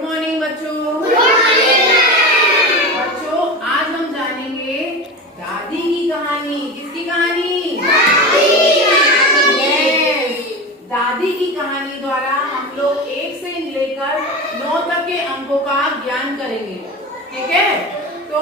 Good morning बच्चों। बच्चों आज हम जानेंगे दादी की कहानी। किसकी कहानी? दादी की कहानी द्वारा हम लोग 1 से लेकर 9 तक के अंकों का ज्ञान करेंगे। ठीक है, तो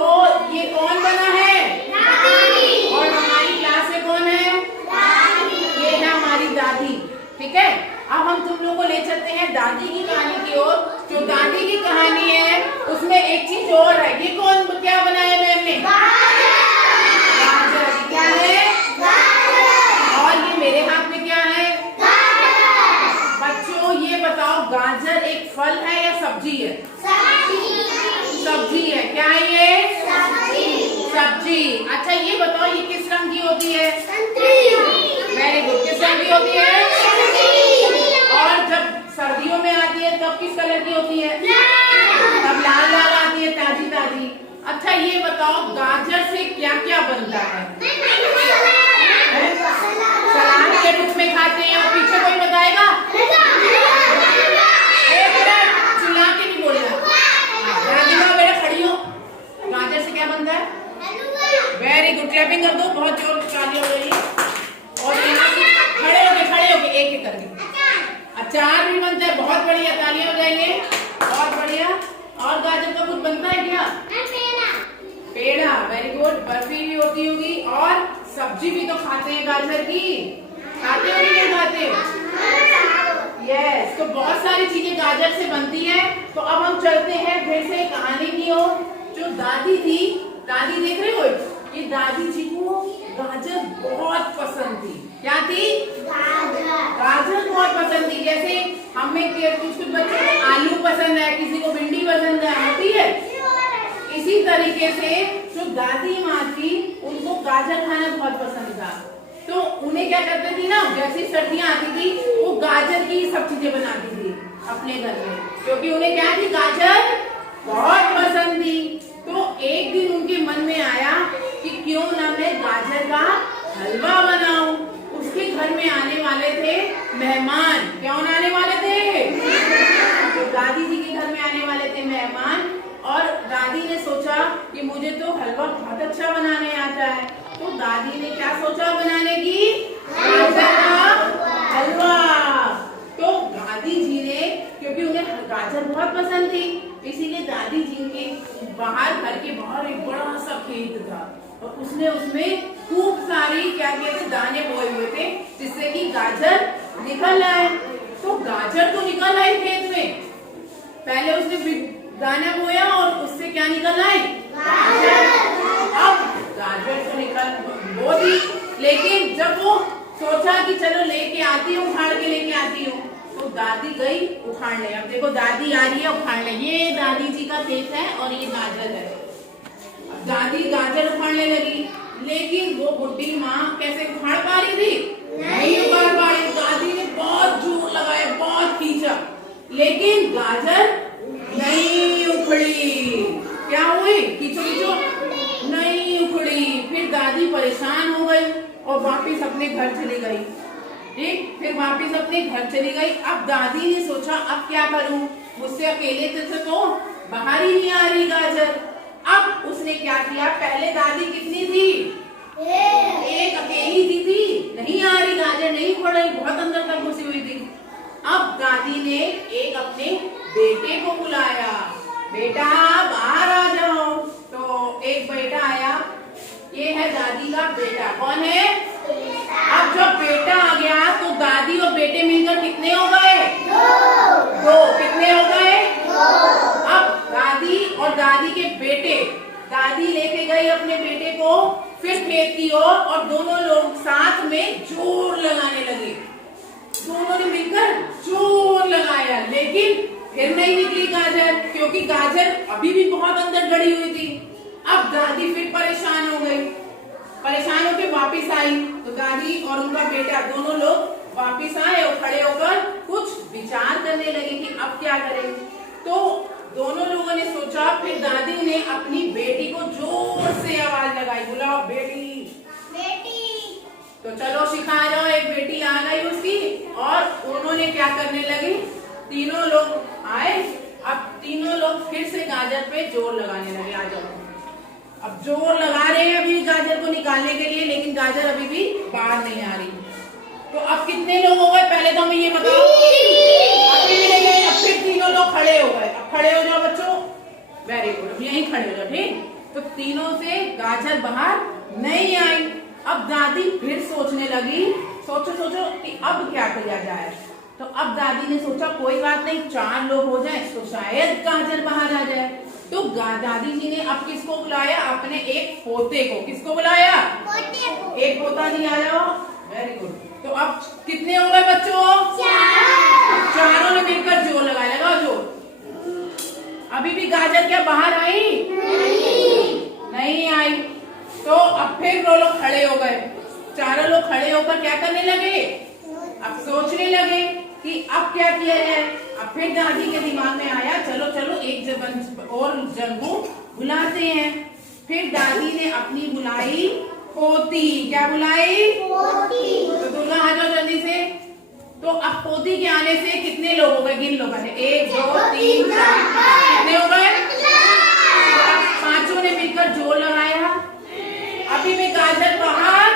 ये कौन बना है? दादी। और हमारी क्लास में कौन है? दादी। ये है हमारी दादी। ठीक है, अब हम तुम लोग को ले चलते हैं दादी की कहानी की ओर। जो दादी की कहानी है उसमें एक चीज और है। ये कौन क्या बनाया मैम ने? गाजर। क्या है? और ये मेरे हाथ में क्या है? बच्चों ये बताओ, गाजर एक फल है या सब्जी है? सब्जी है। क्या है ये? सब्जी। अच्छा ये बताओ, ये किस रंग की होती है? Very good. किस रंग की होती है? और जब सर्दियों में आती है तब किस कलर की होती है? तब लाल लाल आती है, ताजी ताजी। अच्छा ये बताओ, गाजर से क्या क्या बनता है? सलाद के रूप में खाते हैं। और पीछे कोई बताएगा? एक मिनट, चिल्ला के नहीं बोलना। बेटा खड़ी हो। गाजर से क्या बनता है? Very good. क्लैपिंग कर दो, बहुत जोर ताली हो रही। और यहाँ से खड़े होके एक एक करके अचार भी बनता है। बहुत बढ़िया, तालियां हो जाएंगे। बहुत बढ़िया। और गाजर का कुछ बनता है क्या? पेड़ा। Very good. बर्फी भी होती होगी। और सब्जी भी तो खाते हैं गाजर की। खाते हो नहीं खाते? यस। तो बहुत सारी चीजें गाजर से बनती है। तो अब हम चलते हैं फिर से कहानी की ओर। जो दादी थी, दादी देख रहे हो, ये दादी जी को गाजर बहुत पसंद थी। क्या थी? गाजर बहुत पसंद थी। जैसे हमें कुछ बच्चों को आलू पसंद है, किसी को भिंडी पसंद है, होती है। इसी तरीके से जो दादी माँ थी उनको गाजर खाना बहुत पसंद था। तो उन्हें क्या करती थी ना, जैसी सर्दियां आती थी वो गाजर की सब चीजें बनाती थी अपने घर में, क्योंकि उन्हें क्या थी? गाजर बहुत पसंद थी। तो एक दिन उनके मन में आया कि क्यों ना मैं गाजर का हलवा बनाऊं। उसके घर में आने वाले थे मेहमान। कौन आने वाले थे? तो दादी जी के घर में आने वाले थे मेहमान। और दादी ने सोचा कि मुझे तो हलवा बहुत अच्छा बनाने आता है। तो दादी ने क्या सोचा बनाने की? गाजर का हलवा। तो दादी जी ने, क्योंकि उन्हें गाजर बहुत पसंद थी, इसीलिए दादी जी के बाहर, घर के बाहर एक बड़ा सा खेत था और उसने उसमें खूब सारी क्या कहते दाने बोए हुए थे, जिससे कि गाजर निकल आए। तो गाजर तो निकल आई खेत में। पहले उसने दाना बोया और उससे क्या निकल आए? अब गाजर तो निकल बो दी, लेकिन जब वो सोचा कि चलो लेके आती हूँ, उखाड़ के लेके आती हूँ, तो दादी गई उखाड़ने। अब देखो दादी आ रही है उखाड़ने। ये दादी जी का खेत है और ये गाजर है। अब दादी गाजर उखाड़ने लगी, लेकिन वो बुढ़ी माँ कैसे उखाड़ पा रही थी? नहीं उखाड़ पा रही। दादी ने बहुत जोर लगाया, बहुत खींचा, लेकिन गाजर नहीं उखड़ी। क्या हुई? खींचो खींचो, नहीं उखड़ी। फिर दादी परेशान हो गई और वापिस अपने घर चली गई। ठीक, फिर वापिस अपने घर चली गई। अब दादी ने सोचा अब क्या करूं, मुझसे अकेले से तो बाहर ही नहीं आ रही गाजर। अब उसने क्या किया? पहले दादी कितनी थी? एक अकेली थी, नहीं आ रही गाजर, नहीं उखड़ रही, बहुत अंदर तक घुसी हुई थी। अब दादी ने एक अपने बेटे को बुलाया, बेटा बाहर आ जाओ। तो एक बेटा आया। ये है दादी का बेटा। कौन है? अब जब बेटा आ गया तो दादी और बेटे मिलकर कितने हो गए? दो। कितने हो गए? अब दादी और दादी के बेटे, दादी लेके गई अपने बेटे को फिर खेत की ओर और दोनों लोग साथ में जोर लगाने लगे। दोनों ने मिलकर जोर लगाया, लेकिन फिर नहीं निकली गाजर, क्योंकि गाजर अभी भी बहुत अंदर गड़ी हुई थी। अब दादी फिर परेशान हो गई। परेशान होकर वापिस आई तो दादी और उनका बेटा दोनों लोग वापिस आए और खड़े होकर कुछ विचार करने लगे कि अब क्या करें। तो दोनों लोगों ने सोचा। फिर दादी ने अपनी बेटी को जोर से आवाज लगाई, बुलाओ बेटी बेटी। तो चलो सिखा जाओ। एक बेटी आ गई उसकी और उन्होंने क्या करने लगे, तीनों लोग आए। अब तीनों पे जोर लगाने लगे। आ जाओ, अब जोर लगा रहे हैं अभी गाजर को निकालने के लिए, लेकिन गाजर अभी भी बाहर नहीं आ रही। तो अब कितने लोग हो गए पहले तो हमें ये बताओ। अभी भी नहीं गए, अब फिर तीनों लोग खड़े हो गए। अब खड़े हो जाओ बच्चों, वेरी गुड, अब यहीं खड़े हो जाओ। ठीक, तो तीनों से गाजर बाहर नहीं आई। अब दादी फिर सोचने लगी, सोचो सोचो कि अब क्या किया जाए। तो अब दादी ने सोचा कोई बात नहीं, 4 लोग हो जाए तो शायद गाजर बाहर आ जाए। तो दादी जी ने अब किसको बुलाया, अपने एक पोते को। किसको बुलाया, पोते को। एक पोता जी आ जाओ, वेरी गुड। तो अब कितने हो गए बच्चों, 4। चारों ने मिलकर जोर लगाया, लगाओ जोर। अभी भी गाजर क्या बाहर आई, नहीं आई। तो अब फिर वो लोग खड़े हो गए, चारों लोग खड़े होकर क्या करने लगे, अब सोचने लगे कि अब क्या किया जाए। अब फिर दादी के दिमाग में आया, चलो चलो एक और जन को बुलाते हैं। फिर दादी ने अपनी बुलाई पोती। क्या बुलाई, पोती। तो दुल्हा आ जाओ जल्दी से। तो अब पोती के आने से कितने लोग हो गए, गिन लो पहले, 1 2 3 4 कितने हो गए, 5 ने मिलकर जोर लगाया। अभी भी गाजर बाहर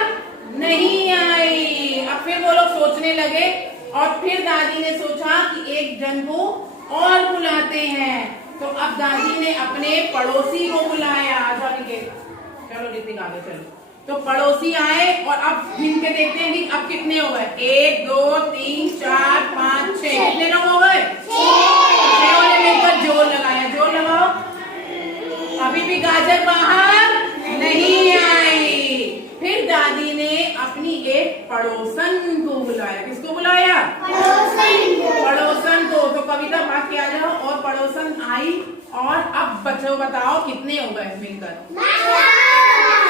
नहीं आई। अब फिर वो लोग सोचने लगे और फिर दादी ने सोचा कि एक जन को और बुलाते हैं। तो अब दादी ने अपने पड़ोसी को बुलाया। चलो ऋतिक आगे चलो। तो पड़ोसी आए और अब गिन के देखते हैं कि अब कितने हो गए, 1 2 3 4 5 6 कितने लोग हो गए, 6 ने मिलकर जोर लगाया। जोर लगाओ, अभी भी गाजर बाहर नहीं आई। फिर दादी ने अपनी एक पड़ोसन को बुलाया। किसको बुलाया, पड़ोसन को। तो कविता भाग के आ जाओ। और पड़ोसन आई और अब बच्चों बताओ कितने हो गए मिलकर,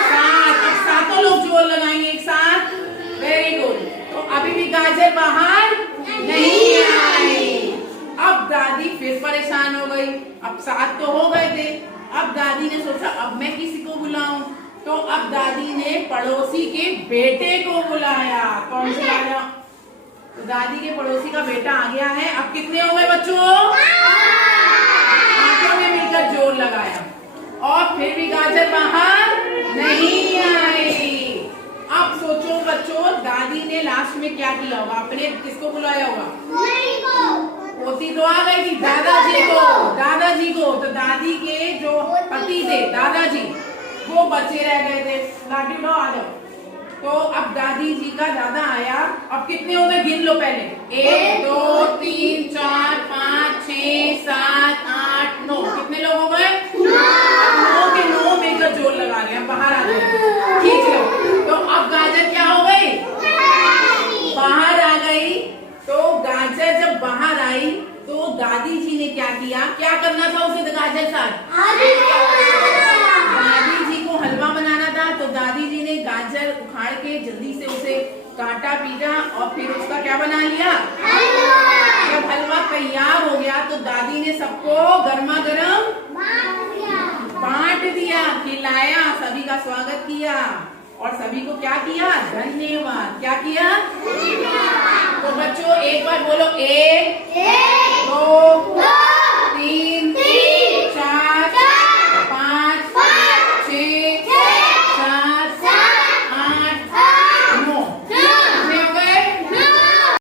7। अब 7 लोग जोर लगाएंगे एक साथ, वेरी गुड। तो अभी भी गाजर बाहर नहीं आई। अब दादी फिर परेशान हो गई। अब 7 तो हो गए थे। अब दादी ने सोचा अब मैं किसी को बुलाऊं। तो अब दादी ने पड़ोसी के बेटे को बुलाया। कौन से आया, तो दादी के पड़ोसी का बेटा आ गया है। अब कितने हो गए बच्चों, 8 ने मिलकर जोर लगाया और फिर भी गाजर बाहर नहीं आई। अब सोचो बच्चों, दादी ने लास्ट में क्या किया होगा, अपने किसको बुलाया होगा, पोती तो आ गई थी, दादाजी को। दादाजी को, तो दादी के जो पति थे दादाजी, वो बचे रह गए थे। लाठी उठाओ, आ जाओ। तो अब दादी जी का दादा आया। अब कितने हो गए, गिन लो पहले, 1 2 3 4 5 6 7 8 9 कितने लोग हो गए, 9 के 9 मिलकर जोर लगा रहे हैं, बाहर आ गए, खींच लो। तो अब गाजर क्या हो गई, बाहर आ गई। तो गाजर जब बाहर आई तो दादी जी ने क्या किया, क्या करना था उसे गाजर साथ, दादी जी को हलवा बनाना था। तो दादी जी ने गाजर उखाड़ के जल्दी से उसे काटा पीटा और फिर उसका क्या बना लिया, जब हलवा तैयार हो गया तो दादी ने सबको गर्मा गर्म बांट दिया, खिलाया, सभी का स्वागत किया और सभी को क्या किया, धन्यवाद। क्या किया, तो बच्चों एक बार बोलो, एक